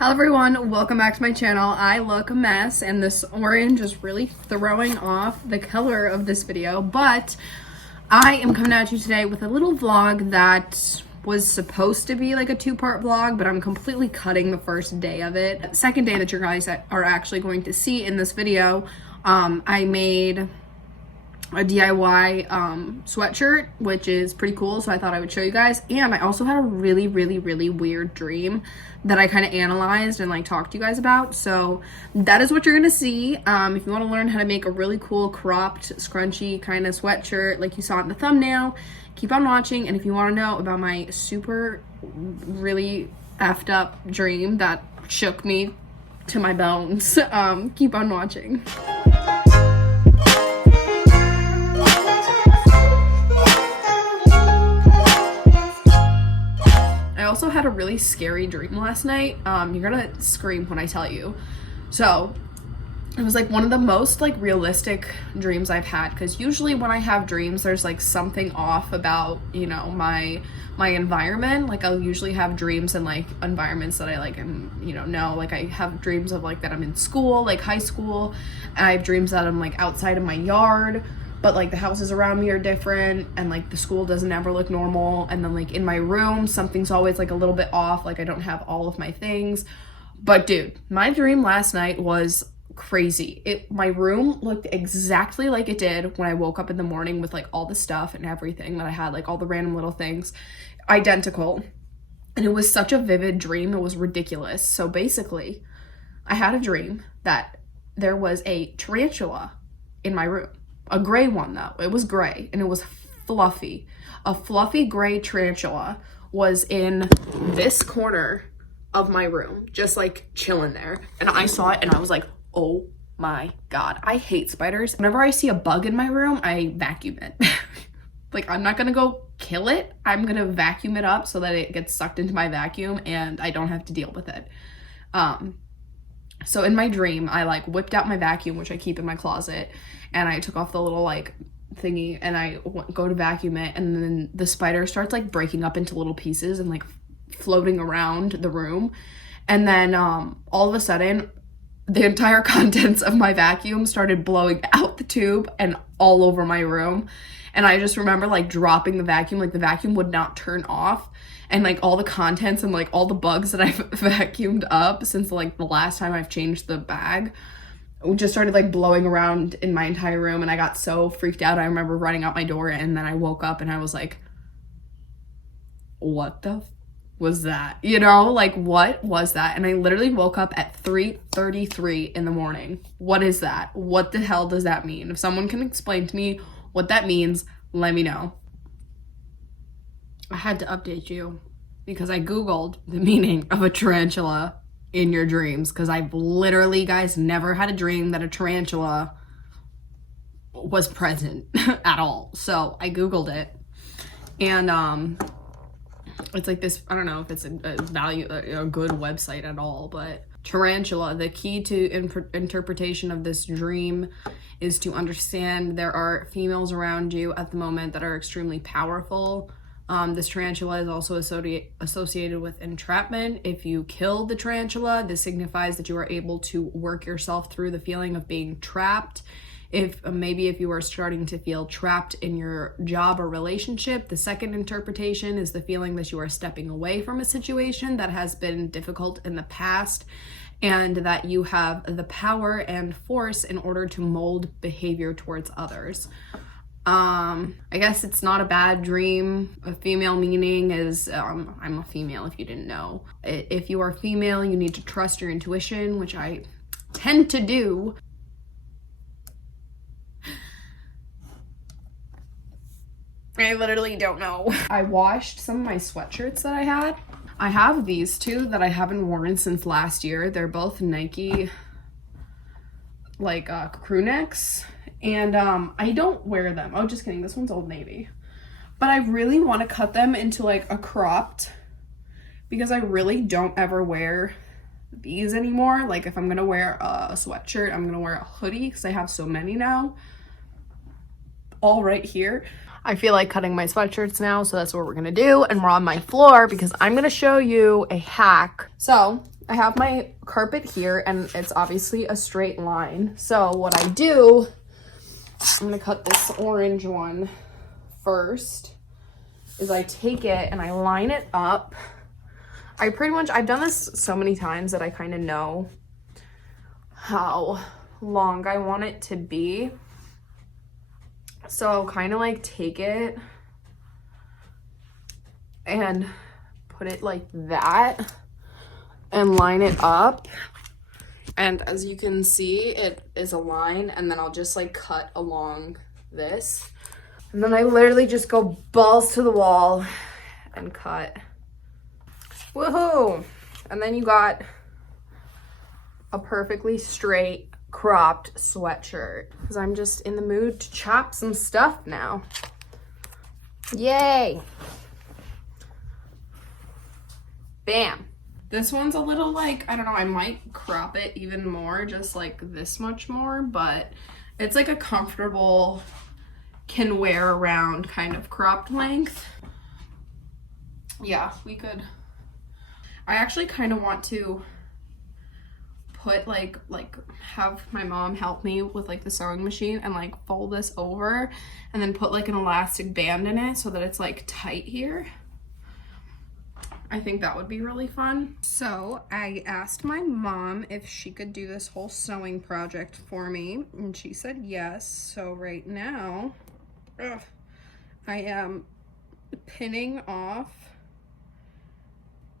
Hello everyone, welcome back to my channel. I look a mess and this orange is really throwing off the color of this video, but I am coming at you today with a little vlog that was supposed to be like a two-part vlog, but I'm completely cutting the first day of it. Second day that you guys are actually going to see in this video, I made a DIY sweatshirt, which is pretty cool, so I thought I would show you guys. And I also had a really weird dream that I kind of analyzed and like talked to you guys about, so that is what you're gonna see. If you want to learn how to make a really cool cropped scrunchy kind of sweatshirt like you saw in the thumbnail, keep on watching. And if you want to know about my super really effed up dream that shook me to my bones, keep on watching. I also had a really scary dream last night. You're gonna scream when I tell you. So it was like one of the most like realistic dreams I've had, because usually when I have dreams there's like something off about, you know, my environment. Like I'll usually have dreams in like environments that I like and know, like I have dreams of like that I'm in school, like high school, and I have dreams that I'm like outside of my yard, but like the houses around me are different and like the school doesn't ever look normal. And then like in my room something's always like a little bit off, like I don't have all of my things. But dude, my dream last night was crazy. My room looked exactly like it did when I woke up in the morning, with like all the stuff and everything that I had, like all the random little things, identical. And it was such a vivid dream, it was ridiculous. So basically I had a dream that there was a tarantula in my room. A gray one though. It was gray and it was fluffy. A fluffy gray tarantula was in this corner of my room, just like chilling there. And I saw it and I was like, oh my God, I hate spiders. Whenever I see a bug in my room, I vacuum it. Like I'm not gonna go kill it. I'm gonna vacuum it up so that it gets sucked into my vacuum and I don't have to deal with it. So in my dream, I like whipped out my vacuum, which I keep in my closet, and I took off the little like thingy and I go to vacuum it, and then the spider starts like breaking up into little pieces and like floating around the room. And then all of a sudden the entire contents of my vacuum started blowing out the tube and all over my room. And I just remember like dropping the vacuum, like the vacuum would not turn off. And like all the contents and like all the bugs that I've vacuumed up since like the last time I've changed the bag just started like blowing around in my entire room. And I got so freaked out. I remember running out my door, and then I woke up and I was like, what the was that? You know, like what was that? And I literally woke up at 3:33 in the morning. What is that? What the hell does that mean? If someone can explain to me what that means, let me know. I had to update you because I googled the meaning of a tarantula in your dreams, because I've literally, guys, never had a dream that a tarantula was present at all. So I googled it, and it's like this, I don't know if it's a good website at all, but tarantula, the key to interpretation of this dream is to understand there are females around you at the moment that are extremely powerful. This tarantula is also associated with entrapment. If you kill the tarantula, this signifies that you are able to work yourself through the feeling of being trapped. If you are starting to feel trapped in your job or relationship, the second interpretation is the feeling that you are stepping away from a situation that has been difficult in the past, and that you have the power and force in order to mold behavior towards others. I guess it's not a bad dream. A female meaning is, I'm a female if you didn't know. If you are female, you need to trust your intuition, which I tend to do. I literally don't know. I washed some of my sweatshirts that I had. I have these two that I haven't worn since last year. They're both Nike, like crew necks. And I don't wear them. Oh, just kidding. This one's Old Navy. But I really want to cut them into like a cropped, because I really don't ever wear these anymore. Like if I'm going to wear a sweatshirt, I'm going to wear a hoodie, because I have so many now. All right here. I feel like cutting my sweatshirts now, so that's what we're gonna do. And we're on my floor because I'm gonna show you a hack. So I have my carpet here and it's obviously a straight line. So what I do, I'm gonna cut this orange one first, is I take it and I line it up. I've done this so many times that I kind of know how long I want it to be. So I'll kind of like take it and put it like that and line it up. And as you can see, it is a line, and then I'll just like cut along this. And then I literally just go balls to the wall and cut. Woohoo! And then you got a perfectly straight cropped sweatshirt, because I'm just in the mood to chop some stuff now. Yay! Bam! This one's a little like, I don't know, I might crop it even more, just like this much more, but it's like a comfortable, can wear around kind of cropped length. Yeah, we could. I actually kind of want to put like have my mom help me with like the sewing machine and like fold this over and then put like an elastic band in it so that it's like tight here. I think that would be really fun. So I asked my mom if she could do this whole sewing project for me, and she said yes. So right now, I am pinning off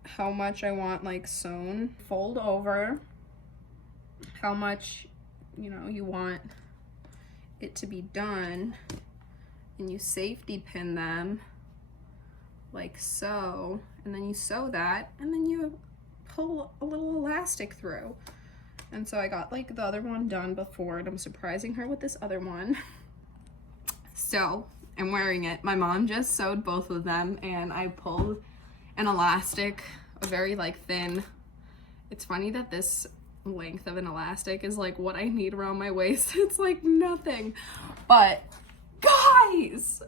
how much I want like sewn, fold over, how much, you know, you want it to be done, and you safety pin them like so, and then you sew that, and then you pull a little elastic through. And so I got like the other one done before, and I'm surprising her with this other one. So I'm wearing it. My mom just sewed both of them, and I pulled an elastic, a very like thin. It's funny that this length of an elastic is like what I need around my waist. It's like nothing, but guys,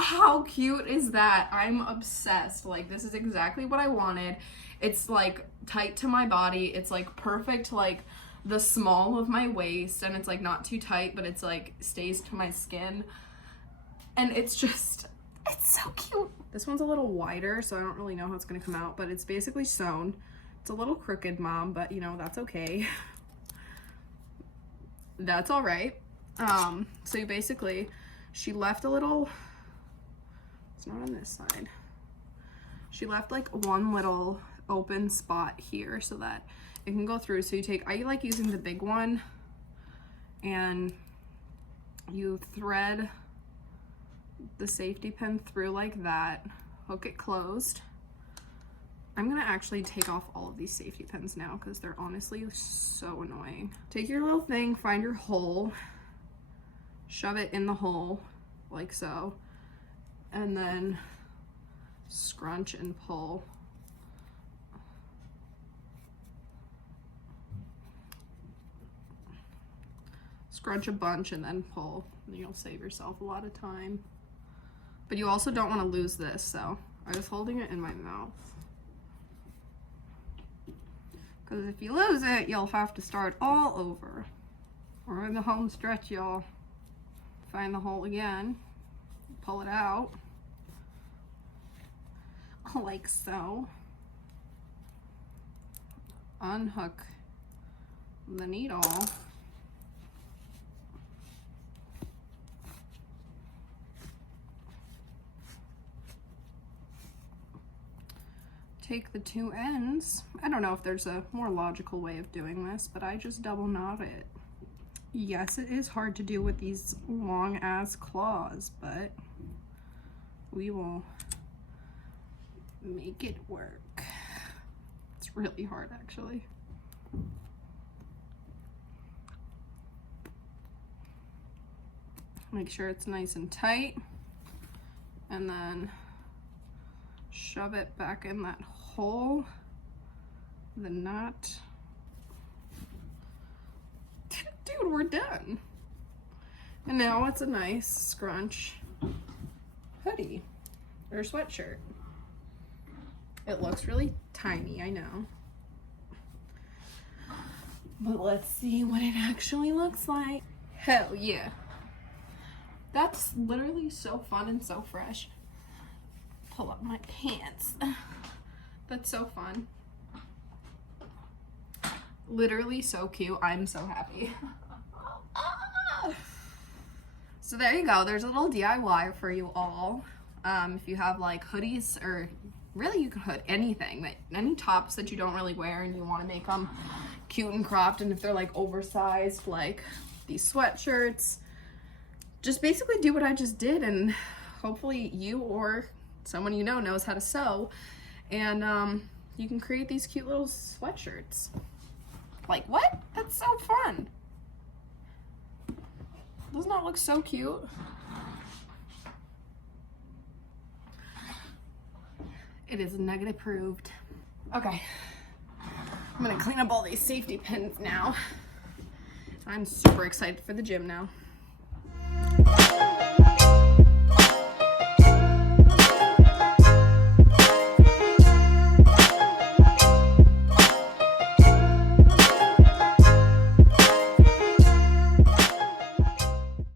how cute is that? I'm obsessed. Like, this is exactly what I wanted. It's like tight to my body. It's like perfect, like the small of my waist, and it's like not too tight, but it's like stays to my skin. And it's just, it's so cute. This one's a little wider, so I don't really know how it's gonna come out, but it's basically sewn. It's a little crooked, Mom, but you know, that's okay. That's all right. So you basically, she left a little, it's not on this side. She left like one little open spot here so that it can go through. So you take, I like using the big one, and you thread the safety pin through like that, hook it closed. I'm gonna actually take off all of these safety pins now because they're honestly so annoying. Take your little thing, find your hole, shove it in the hole like so, and then scrunch and pull. Scrunch a bunch and then pull, and you'll save yourself a lot of time. But you also don't want to lose this, so I was holding it in my mouth. Because if you lose it, you'll have to start all over. We're in the home stretch, y'all. Find the hole again, pull it out, like so. Unhook the needle. Take the two ends. I don't know if there's a more logical way of doing this, but I just double knot it. Yes, it is hard to do with these long ass claws, but we will make it work. It's really hard, actually. Make sure it's nice and tight, and then shove it back in that hole, the knot. Dude, we're done. And now it's a nice scrunch hoodie or sweatshirt. It looks really tiny, I know. But let's see what it actually looks like. Hell yeah. That's literally so fun and so fresh. Pull up my pants. That's so fun. Literally so cute. I'm so happy. So there you go. There's a little DIY for you all. If you have like hoodies, or really you can hood anything, any tops that you don't really wear and you want to make them cute and cropped, and if they're like oversized, like these sweatshirts, just basically do what I just did, and hopefully you or someone you know knows how to sew, and you can create these cute little sweatshirts. Like, what? That's so fun. Doesn't that look so cute? It is negative proved. Okay, I'm gonna clean up all these safety pins now. I'm super excited for the gym now.